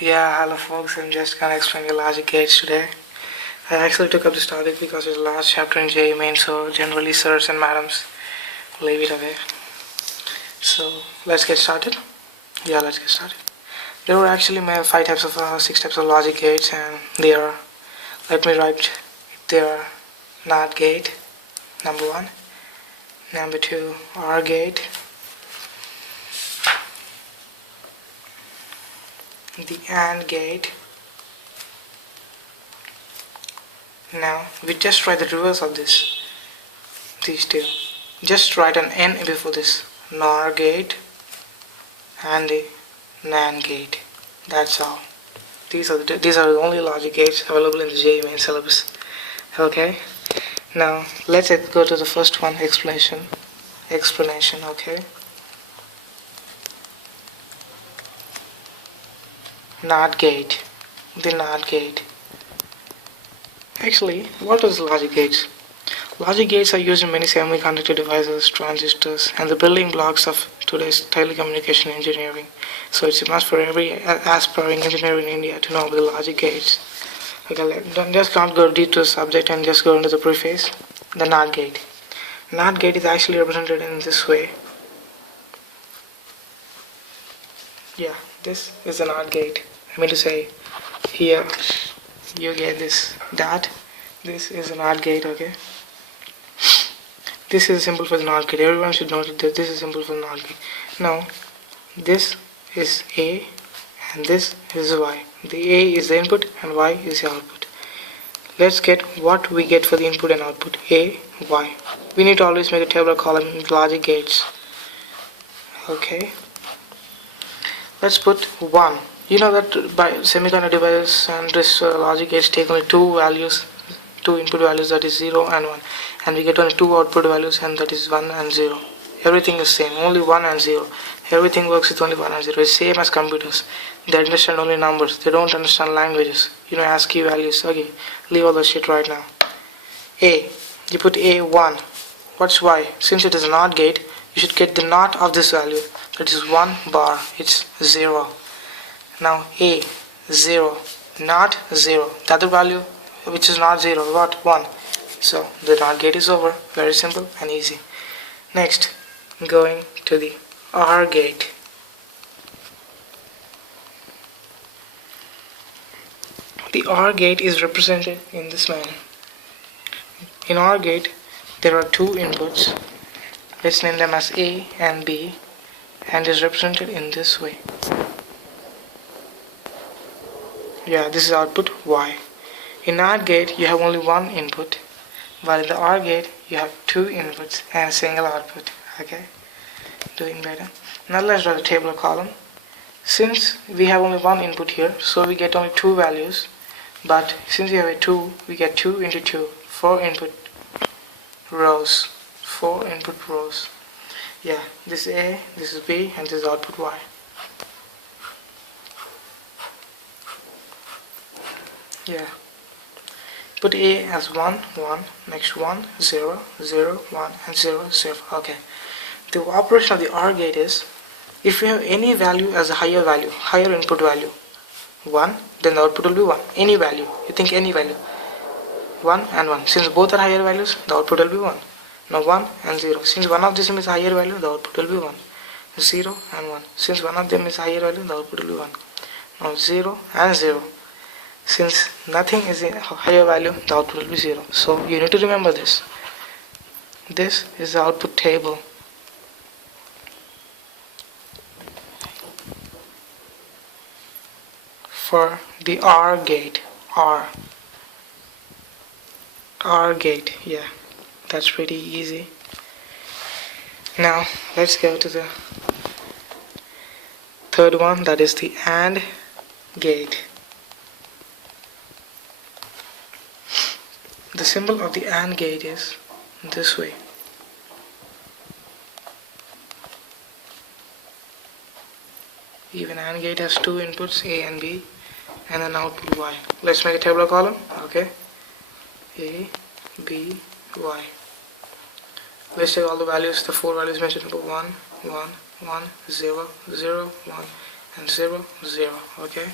Yeah, hello folks, I'm just gonna explain the logic gates today. I actually took up this topic because it's the last chapter in JEE Main, so generally sirs and madams leave it away. So let's get started. Yeah, let's get started. There were actually six types of logic gates, and they are, let me write, they are NOT gate, number one, number two, OR gate, the AND gate. Now we just write the reverse of these two. Just write an N before this. NOR gate and the NAND gate. That's all. These are the only logic gates available in the JEE Main syllabus. Okay. Now let's go to the first one. Explanation. Okay. NOT gate. The NOT gate. Actually, what is logic gates? Logic gates are used in many semiconductor devices, transistors, and the building blocks of today's telecommunication engineering. So it's a must for every aspiring engineer in India to know about the logic gates. Okay, don't go deep to the subject and just go into the preface. The NOT gate. NOT gate is actually represented in this way. Yeah, this is a NOT gate. I mean to say, here you get this dot. This is a NOT gate, okay? This is a symbol for the NOT gate. Everyone should know that this is a symbol for the NOT gate. Now, this is A and this is Y. The A is the input and Y is the output. Let's get what we get for the input and output. A, Y. We need to always make a tabular column in logic gates. Okay. Let's put 1. You know that by semiconductor devices and this logic gates take only two input values, that is 0 and 1, and we get only two output values, and that is 1 and 0. Everything is same, only 1 and 0. Everything works with only 1 and 0. It's same as computers. They understand only numbers. They don't understand languages. ASCII values. Okay, leave all that shit right now. A, you put A 1. What's Y? Since it is a NOT gate, you should get the NOT of this value. That is 1 bar. It's 0. Now A 0, not 0. The other value which is not 0, what? 1. So the NOT gate is over. Very simple and easy. Next, going to the OR gate. The OR gate is represented in this manner. In OR gate, there are two inputs. Let's name them as A and B, and is represented in this way. Yeah, this is output Y. In NOT gate, you have only one input, while in the OR gate, you have two inputs and a single output. Okay, doing better. Now let's draw the tabular column. Since we have only one input here, so we get only two values. But since we have a 2, we get 2 into 2, 4 input rows. 4 input rows. Yeah, this is A, this is B, and this is output Y. Yeah. Put A as 1, 1, next 1, 0, 0, 1, and 0, 0. Okay. The operation of the OR gate is, if you have any value as a higher input value, 1, then the output will be 1. Any value. You think any value. 1 and 1. Since both are higher values, the output will be 1. Now 1 and 0. Since one of them is a higher value, the output will be 1. 0 and 1. Since one of them is a higher value, the output will be 1. Now 0 and 0. Since nothing is a higher value, the output will be 0. So you need to remember this. This is the output table. For the OR gate. OR gate. Yeah, that's pretty easy. Now let's go to the third one, that is the AND gate. The symbol of the AND gate is this way. Even AND gate has two inputs, A and B, and an output Y. Let's make a tabular column. Okay, A, B, Y. Let's take all the values, the four values mentioned: 1, 1, 1, 0, 0, 1, and 0, 0. Okay.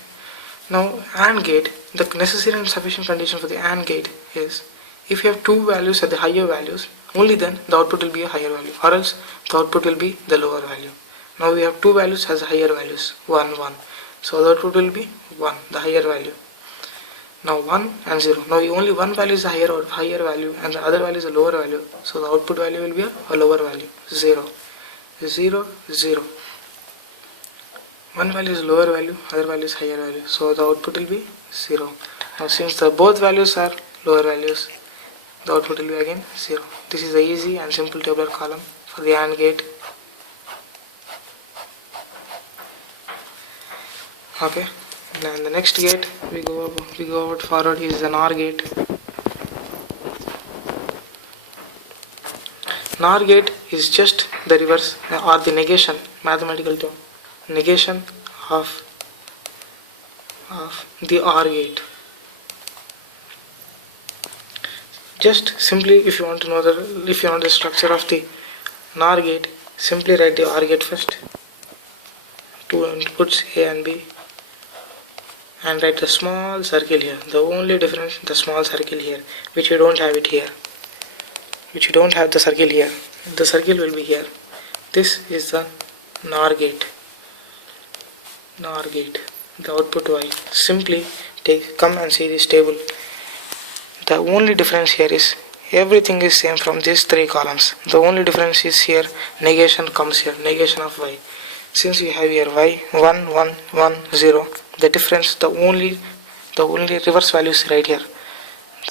Now AND gate, the necessary and sufficient condition for the AND gate is if you have two values at the higher values, only then the output will be a higher value, or else the output will be the lower value. Now we have two values as higher values, 1, 1. So the output will be 1, the higher value. Now 1 and 0. Now only one value is a higher value and the other value is a lower value. So the output value will be a lower value, 0, 0, 0. One value is lower value, other value is higher value. So the output will be 0. Now since both values are lower values, the output will be again 0. This is the easy and simple tabular column for the AND gate. Okay. Then the next gate we go forward is an OR gate. NOR gate is just the reverse or the negation, mathematical term, negation of the OR gate. Just simply, if you want to know the structure of the NOR gate, simply write the OR gate first. Two inputs A and B, and write the small circle here. The only difference, the small circle here, which you don't have it here. Which you don't have the circle here. The circle will be here. This is the NOR gate. NOR gate. The output Y. Simply come and see this table. The only difference here is everything is same from these three columns. The only difference is here negation comes here. Negation of Y. Since we have here Y 1, 1, 1, 0. The difference, the only reverse value is right here.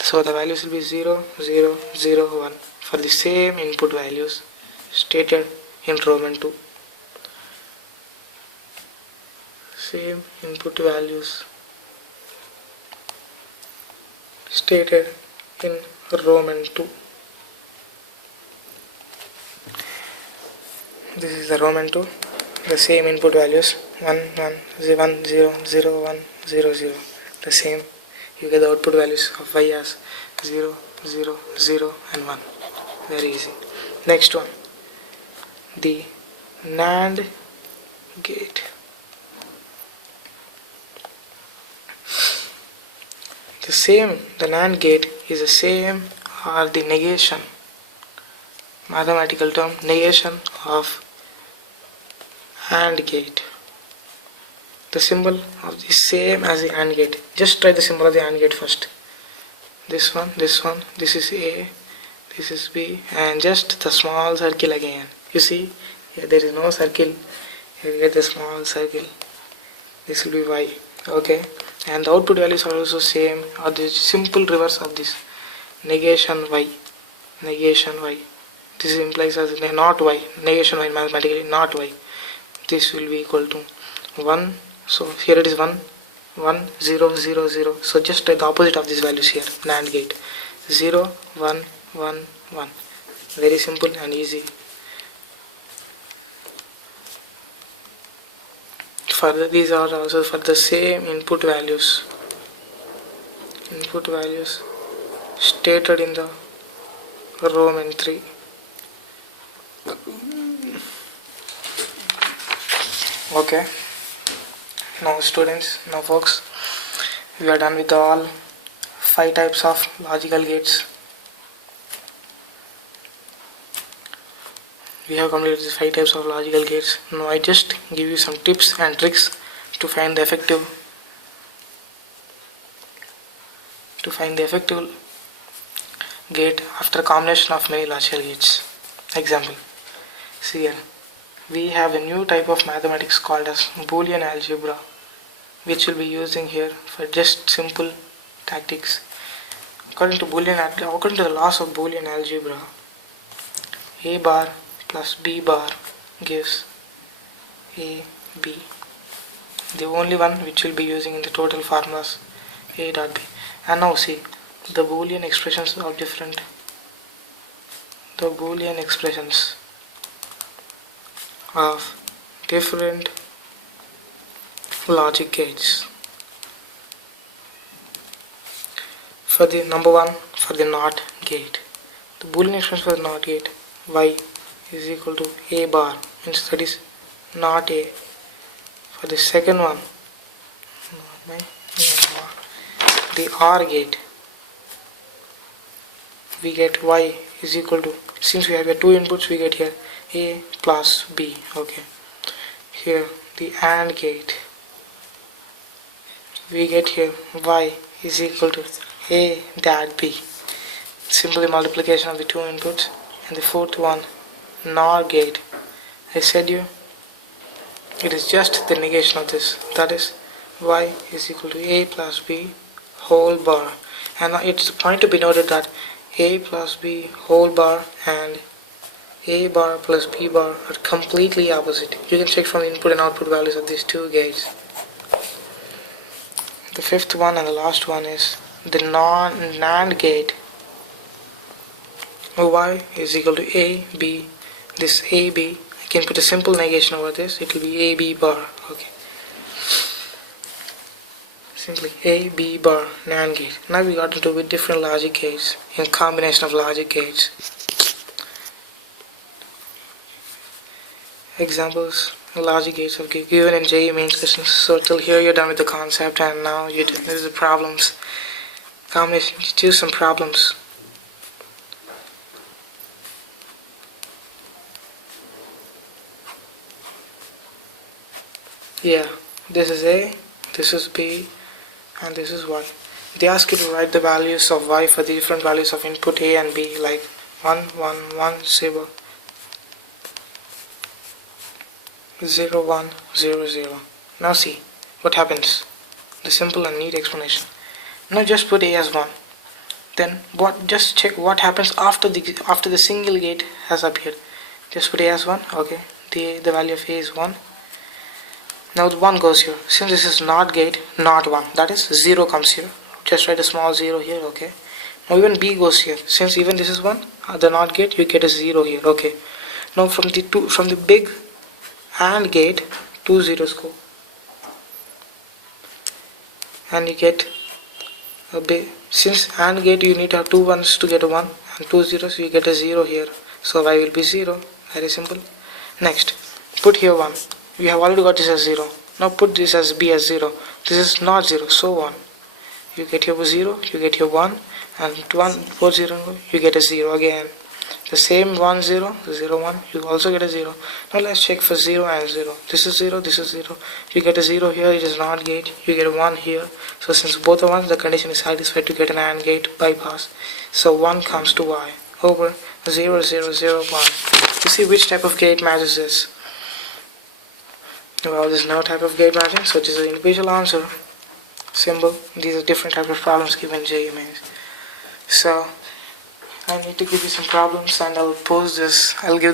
So the values will be 0, 0, 0, 1 for the same input values stated in Roman 2. Same input values stated in Roman 2. This is the Roman 2. The same input values 1, 1, 0, 1, 0, 0, 1, 0, 0. The same. You get the output values of Y as 0, 0, 0 and 1. Very easy. Next one. The NAND gate. The NAND gate is the same or the negation, mathematical term, negation of AND gate. The symbol of the same as the AND gate. Just try the symbol of the AND gate first. This one, this is A, this is B, and just the small circle again. You see, here there is no circle. Here you get the small circle. This will be Y. Okay, and the output values are also same, or the simple reverse of this. Negation Y. Negation Y. This implies as not Y. Negation Y mathematically, not Y. This will be equal to 1. So here it is 1, 1, 0, 0, 0. So just try the opposite of these values here. NAND gate 0, 1, 1, 1. Very simple and easy. Further, these are also for the same input values. Input values stated in the Roman 3. Okay. Now students, now folks, we are done with all 5 types of logical gates. We have completed the 5 types of logical gates. Now I just give you some tips and tricks to find the effective gate after combination of many logical gates. Example. See here. We have a new type of mathematics called as Boolean algebra, which we'll be using here for just simple tactics. According to the laws of Boolean algebra, A bar plus B bar gives A, B. The only one which we'll be using in the total formulas, A dot B. And now see, the Boolean expressions are different. The Boolean expressions of different logic gates. For the number 1, for the NOT gate, the Boolean expression for the NOT gate, Y is equal to A bar, means that is not A. For the second one, the OR gate, we get y is equal to, since we have here two inputs, we get here a plus b. Okay, here the AND gate, we get here y is equal to a dot b, simply multiplication of the two inputs. And the fourth one, NOR gate, I said you it is just the negation of this, that is y is equal to a plus b whole bar. And it's a point to be noted that a plus b whole bar and a bar plus b bar are completely opposite. You can check from the input and output values of these two gates. The fifth one and the last one is the NAND gate. Y is equal to a b. This a b, I can put a simple negation over this, it will be a b bar. Okay, simply a b bar NAND gate. Now we got into with different logic gates in combination of logic gates. Examples logic gates are given in JEE mains questions. So till here you're done with the concept, and now you do the problems. Combination, choose some problems. Yeah, this is A, this is B, and this is Y. They ask you to write the values of Y for the different values of input A and B, like 1, 1, 1, 0, 0, 1, 0, 0. Now see what happens. The simple and neat explanation. Now just put A as 1. Then what? Just check what happens after the single gate has appeared. Just put A as 1. Okay, the value of A is 1. Now the 1 goes here. Since this is NOT gate, not 1. That is 0 comes here. Just write a small 0 here. Okay. Now even B goes here. Since even this is 1, the NOT gate, you get a 0 here. Okay. Now from the big AND gate, 2 zeros go, and you get a big. Since AND gate you need to have 2 ones to get a 1, and 2 zeros, you get a 0 here. So Y will be 0. Very simple. Next, put here 1. We have already got this as 0. Now put this as B as 0. This is not 0, so on. You get here 0, you get here 1, and 1, 4, 0, you get a 0 again. The same 1, 0, 0, 1, you also get a 0. Now let's check for 0 and 0. This is 0, this is 0. You get a 0 here, it is NOT gate. You get a 1 here. So since both are 1, the condition is satisfied to get an AND gate bypass. So 1 comes to Y over 0, 0, 0, 1. You see which type of gate matches this? Well, there's no type of gate matching, so this is an individual answer. Symbol. These are different types of problems given in JEE mains. So I need to give you some problems, and I'll pose this. I'll give the